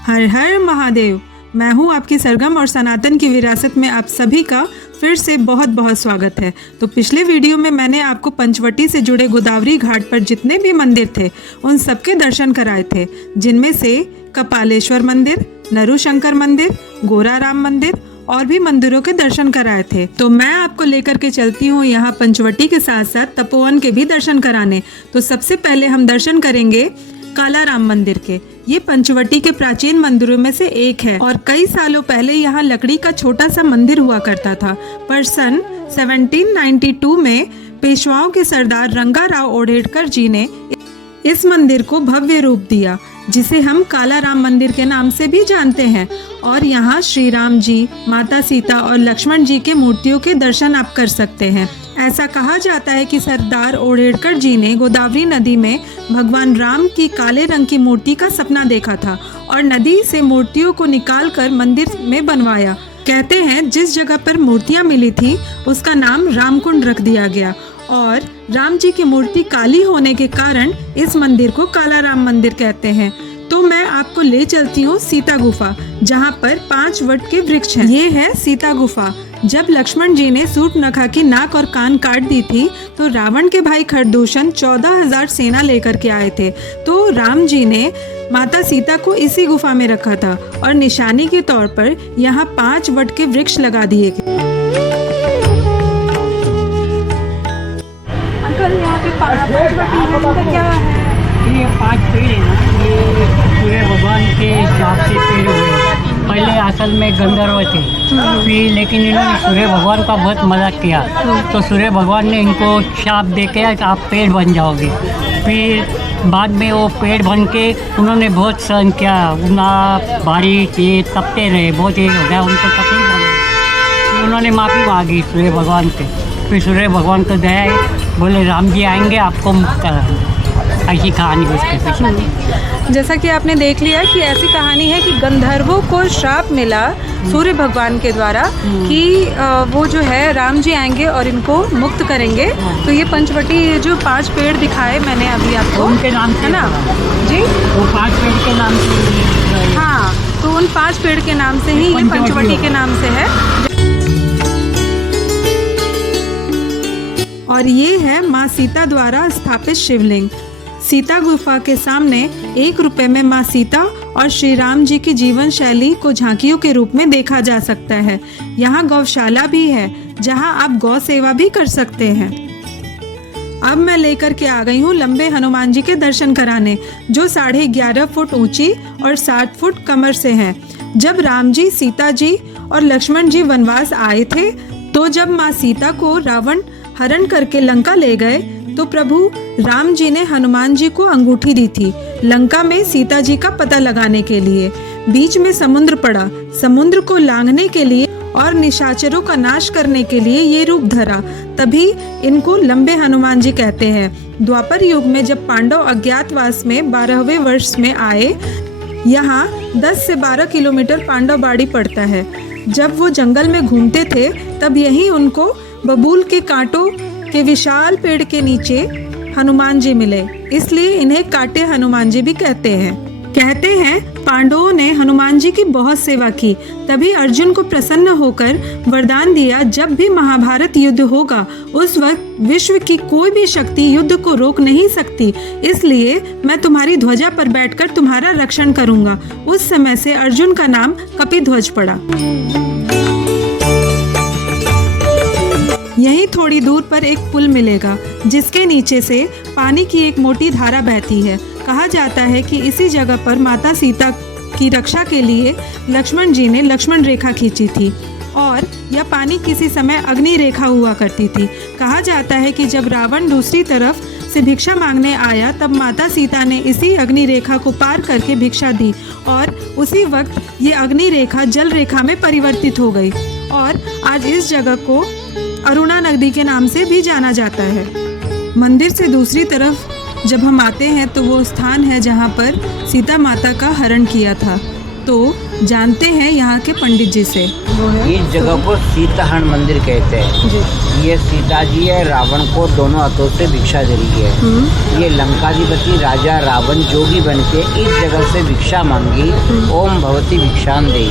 हर हर महादेव। मैं हूं आपकी सरगम और सनातन की विरासत में आप सभी का फिर से बहुत बहुत स्वागत है। तो पिछले वीडियो में मैंने आपको पंचवटी से जुड़े गोदावरी घाट पर जितने भी मंदिर थे उन सबके दर्शन कराए थे, जिनमें से कपालेश्वर मंदिर, नरुशंकर मंदिर, गोराराम मंदिर और भी मंदिरों के दर्शन कराए थे। तो मैं आपको लेकर के चलती हूँ यहाँ पंचवटी के साथ साथ तपोवन के भी दर्शन कराने। तो सबसे पहले हम दर्शन करेंगे कालाराम मंदिर के। ये पंचवटी के प्राचीन मंदिरों में से एक है और कई सालों पहले यहाँ लकड़ी का छोटा सा मंदिर हुआ करता था, पर सन 1792 में पेशवाओं के सरदार रंगाराव ओडेडकर जी ने इस मंदिर को भव्य रूप दिया, जिसे हम कालाराम मंदिर के नाम से भी जानते हैं। और यहाँ श्री राम जी, माता सीता और लक्ष्मण जी के मूर्तियों के दर्शन आप कर सकते हैं। ऐसा कहा जाता है कि सरदार ओडेडकर जी ने गोदावरी नदी में भगवान राम की काले रंग की मूर्ति का सपना देखा था और नदी से मूर्तियों को निकालकर मंदिर में बनवाया। कहते हैं जिस जगह पर मूर्तियां मिली थी उसका नाम रामकुंड रख दिया गया और राम जी की मूर्ति काली होने के कारण इस मंदिर को कालाराम मंदिर कहते हैं। तो मैं आपको ले चलती हूँ सीता गुफा, जहाँ पर 5 वट के वृक्ष हैं। ये है सीता गुफा। जब लक्ष्मण जी ने सूर्पनखा की नाक और कान काट दी थी तो रावण के भाई खरदूषण 14,000 सेना लेकर के आए थे। तो राम जी ने माता सीता को इसी गुफा में रखा था और निशानी के तौर पर यहाँ 5 वट के वृक्ष लगा दिए गए। अंकल, यहाँ पे 5 वट क्या है? ये 5 पेड़ है ना, ये सूर्य भगवान के हिसाब से पेड़ हुए। पहले असल में गंधर्व थे, फिर लेकिन इन्होंने सूर्य भगवान का बहुत मजाक किया, तो सूर्य भगवान ने इनको शाप दे के आप पेड़ बन जाओगे। फिर बाद में वो पेड़ बन के उन्होंने बहुत सहन किया, उन्हें बारिश ये तपते रहे, बहुत ये हो गया, उनको तकलीफ हो गई। फिर उन्होंने माफ़ी मांगी सूर्य भगवान से। फिर सूर्य भगवान को दया है, बोले राम जी आएंगे आपको मुक्त कराएंगे। ऐसी कहानी उसके पीछे। जैसा कि आपने देख लिया कि ऐसी कहानी है कि गंधर्वों को श्राप मिला सूर्य भगवान के द्वारा कि वो जो है राम जी आएंगे और इनको मुक्त करेंगे। तो ये पंचवटी जो 5 पेड़ दिखाए मैंने अभी आपको, उनके नाम से है ना जी, वो 5 पेड़ के नाम से। हाँ, तो उन 5 पेड़ के नाम से ही ये पंचवटी के नाम से है। और ये है माँ सीता द्वारा स्थापित शिवलिंग। सीता गुफा के सामने 1 रुपए में माँ सीता और श्री राम जी की जीवन शैली को झांकियों के रूप में देखा जा सकता है। यहाँ गौशाला भी है जहाँ आप गौ सेवा भी कर सकते हैं। अब मैं लेकर के आ गई हूँ लंबे हनुमान जी के दर्शन कराने, जो 11.5 फुट ऊंची और 60 फुट कमर से हैं। जब राम जी, सीता जी और लक्ष्मण जी वनवास आए थे, तो जब माँ सीता को रावण हरण करके लंका ले गए तो प्रभु राम जी ने हनुमान जी को अंगूठी दी थी लंका में सीता जी का पता लगाने के लिए। बीच में समुद्र पड़ा, समुद्र को लांघने के लिए और निशाचरों का नाश करने के लिए ये रूप धरा, तभी इनको लंबे हनुमान जी कहते हैं। द्वापर युग में जब पांडव अज्ञातवास में 12वें वर्ष में आए, यहाँ 10 से 12 किलोमीटर पांडव बाड़ी पड़ता है। जब वो जंगल में घूमते थे तब यहीं उनको बबूल के कांटों के विशाल पेड़ के नीचे हनुमान जी मिले, इसलिए इन्हें कांटे हनुमान जी भी कहते हैं। कहते हैं पांडवों ने हनुमान जी की बहुत सेवा की, तभी अर्जुन को प्रसन्न होकर वरदान दिया, जब भी महाभारत युद्ध होगा उस वक्त विश्व की कोई भी शक्ति युद्ध को रोक नहीं सकती, इसलिए मैं तुम्हारी ध्वजा पर बैठकर तुम्हारा रक्षण करूंगा। उस समय से अर्जुन का नाम कपिध्वज पड़ा। यहीं थोड़ी दूर पर एक पुल मिलेगा, जिसके नीचे से पानी की एक मोटी धारा बहती है। कहा जाता है कि इसी जगह पर माता सीता की रक्षा के लिए लक्ष्मण जी ने लक्ष्मण रेखा खींची थी और यह पानी किसी समय अग्नि रेखा हुआ करती थी। कहा जाता है कि जब रावण दूसरी तरफ से भिक्षा मांगने आया तब माता सीता ने इसी अग्नि रेखा को पार करके भिक्षा दी और उसी वक्त ये अग्नि रेखा जल रेखा में परिवर्तित हो गई और आज इस जगह को अरुणा नदी के नाम से भी जाना जाता है। मंदिर से दूसरी तरफ जब हम आते हैं तो वो स्थान है जहाँ पर सीता माता का हरण किया था। तो जानते हैं यहाँ के पंडित जी से। इस जगह को सीताहरण मंदिर कहते हैं। ये सीता जी है, रावण को दोनों हाथों से भिक्षा दे रही है। ये लंकाधिपति राजा रावण जोगी बन के इस जगह से भिक्षा मांगी, ओम भवती भिक्षान दे।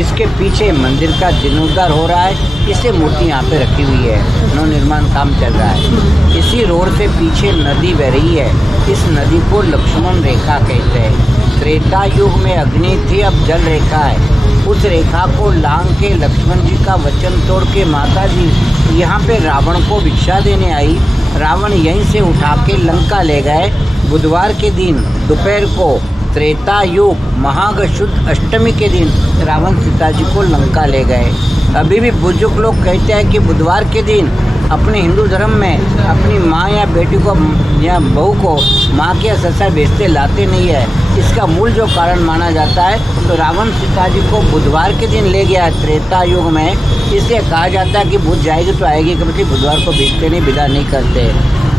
इसके पीछे मंदिर का जीर्णोद्धार हो रहा है, इसलिए मूर्ति यहाँ पे रखी हुई है, नव निर्माण काम चल रहा है। इसी रोड से पीछे नदी बह रही है, इस नदी को लक्ष्मण रेखा कहते हैं। त्रेता युग में अग्नि थी, अब जल रेखा है। उस रेखा को लांग के लक्ष्मण जी का वचन तोड़ के माता जी यहाँ पे रावण को भिक्षा देने आई। रावण यहीं से उठा के लंका ले गए। बुधवार के दिन दोपहर को त्रेता युग महाग शुद्ध अष्टमी के दिन रावण सीता जी को लंका ले गए। अभी भी बुजुर्ग लोग कहते हैं कि बुधवार के दिन अपने हिंदू धर्म में अपनी माँ या बेटी को या बहू को माँ के ससुराल भेजते लाते नहीं है। इसका मूल जो कारण माना जाता है, तो रावण सीता जी को बुधवार के दिन ले गया त्रेता युग में, इसलिए कहा जाता है कि बुध जाएगी तो आएगी, कभी बुधवार को भेजते नहीं, विदा नहीं करते।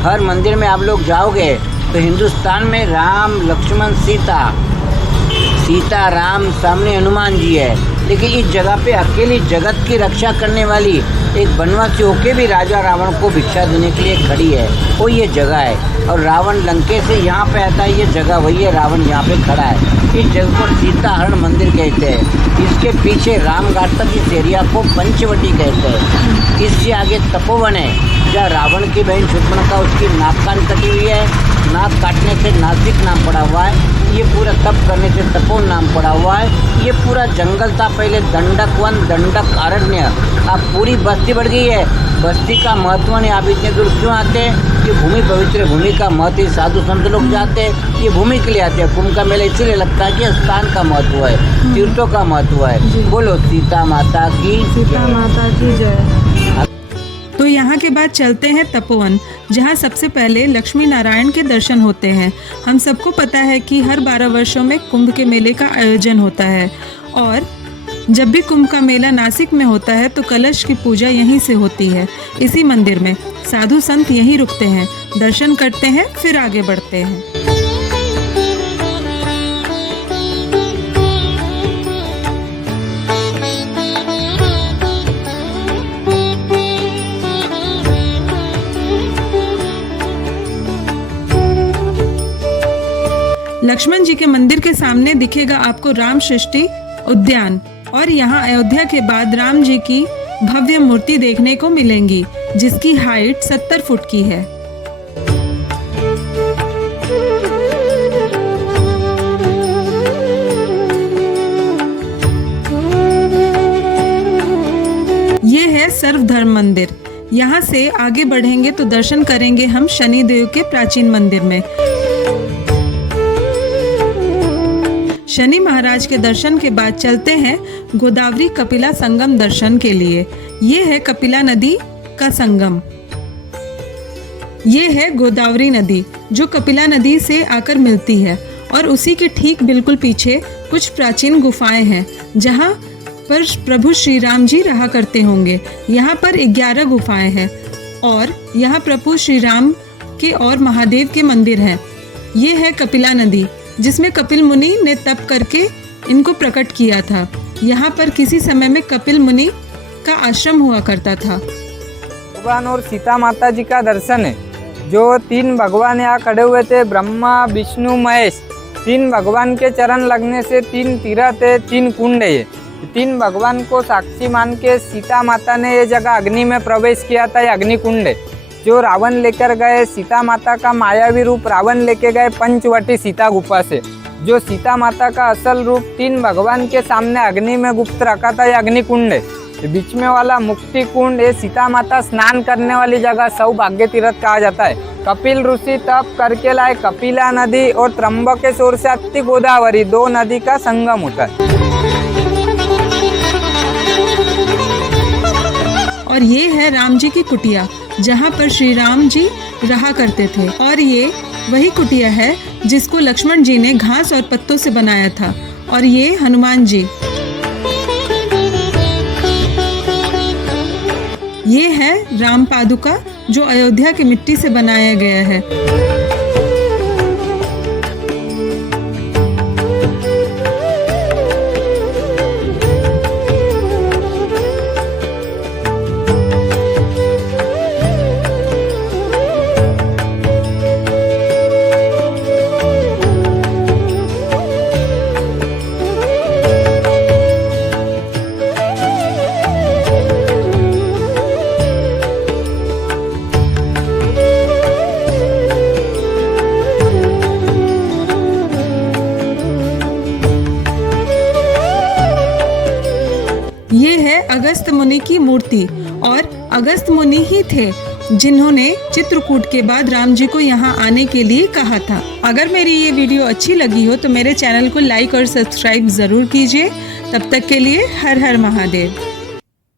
हर मंदिर में आप लोग जाओगे तो हिंदुस्तान में राम लक्ष्मण सीता राम, सामने हनुमान जी है, लेकिन इस जगह पे अकेली जगत की रक्षा करने वाली एक वनवासी होके भी राजा रावण को भिक्षा देने के लिए खड़ी है, वो ये जगह है। और रावण लंके से यहाँ पे आता है, ये जगह वही है, रावण यहाँ पे खड़ा है। इस जगह को सीताहरण मंदिर कहते हैं। इसके पीछे रामघाट तक इस एरिया को पंचवटी कहते हैं। इससे आगे तपोवन है, जहाँ रावण की बहन शूर्पणखा उसकी नाक कान कटी हुई है। नाक काटने से नासिक नाम पड़ा हुआ है। ये पूरा तप करने से तपोवन नाम पड़ा हुआ है। ये पूरा जंगल था पहले, दंडक वन, दंडक अरण्य। अब पूरी बस्ती बढ़ गई है। बस्ती का महत्व नहीं। आप इतने दूर क्यों आते हैं? ये भूमि पवित्र भूमि का महत्व, साधु संत लोग जाते हैं, ये भूमि के लिए आते हैं। कुंभ का मेला इसीलिए लगता है कि स्थान का महत्व है, तीर्थों का महत्व है। बोलो सीता माता की जय। तो यहाँ के बाद चलते हैं तपोवन, जहाँ सबसे पहले लक्ष्मी नारायण के दर्शन होते हैं। हम सबको पता है कि हर 12 वर्षों में कुंभ के मेले का आयोजन होता है, और जब भी कुंभ का मेला नासिक में होता है तो कलश की पूजा यहीं से होती है। इसी मंदिर में साधु संत यहीं रुकते हैं, दर्शन करते हैं, फिर आगे बढ़ते हैं। लक्ष्मण जी के मंदिर के सामने दिखेगा आपको राम सृष्टि उद्यान, और यहाँ अयोध्या के बाद राम जी की भव्य मूर्ति देखने को मिलेंगी, जिसकी हाइट 70 फुट की है। ये है सर्वधर्म मंदिर। यहाँ से आगे बढ़ेंगे तो दर्शन करेंगे हम शनिदेव के प्राचीन मंदिर में। शनि महाराज के दर्शन के बाद चलते हैं गोदावरी कपिला संगम दर्शन के लिए। ये है कपिला नदी का संगम। ये है गोदावरी नदी, जो कपिला नदी से आकर मिलती है, और उसी के ठीक बिल्कुल पीछे कुछ प्राचीन गुफाएं हैं, जहां पर प्रभु श्री राम जी रहा करते होंगे। यहाँ पर 11 गुफाएं हैं, और यहाँ प्रभु श्री राम के और महादेव के मंदिर हैं। ये है कपिला नदी, जिसमें कपिल मुनि ने तप करके इनको प्रकट किया था। यहाँ पर किसी समय में कपिल मुनि का आश्रम हुआ करता था। भगवान और सीता माता जी का दर्शन है। जो 3 भगवान यहाँ खड़े हुए थे, ब्रह्मा विष्णु महेश, 3 भगवान के चरण लगने से 3 तीर्थ है, 3 कुंड है। 3 भगवान को साक्षी मान के सीता माता ने ये जगह अग्नि में प्रवेश किया था। ये अग्नि कुंड है। जो रावण लेकर गए सीता माता का मायावी रूप, रावण लेके गए पंचवटी सीता गुफा से। जो सीता माता का असल रूप 3 भगवान के सामने अग्नि में गुप्त रखा था, ये अग्नि कुंड है। बीच में वाला मुक्ति कुंड, ये सीता माता स्नान करने वाली जगह सौभाग्य तीर्थ कहा जाता है। कपिल ऋषि तप करके लाए कपिला नदी, और त्र्यंबकेश्वर से आती गोदावरी, 2 नदी का संगम होता है। और ये है राम जी की कुटिया, जहाँ पर श्री राम जी रहा करते थे, और ये वही कुटिया है जिसको लक्ष्मण जी ने घास और पत्तों से बनाया था। और ये हनुमान जी, ये है राम पादुका, जो अयोध्या की मिट्टी से बनाया गया है। ये है अगस्त मुनि की मूर्ति और अगस्त मुनि ही थे जिन्होंने चित्रकूट के बाद राम जी को यहाँ आने के लिए कहा था। अगर मेरी ये वीडियो अच्छी लगी हो तो मेरे चैनल को लाइक और सब्सक्राइब ज़रूर कीजिए। तब तक के लिए हर हर महादेव।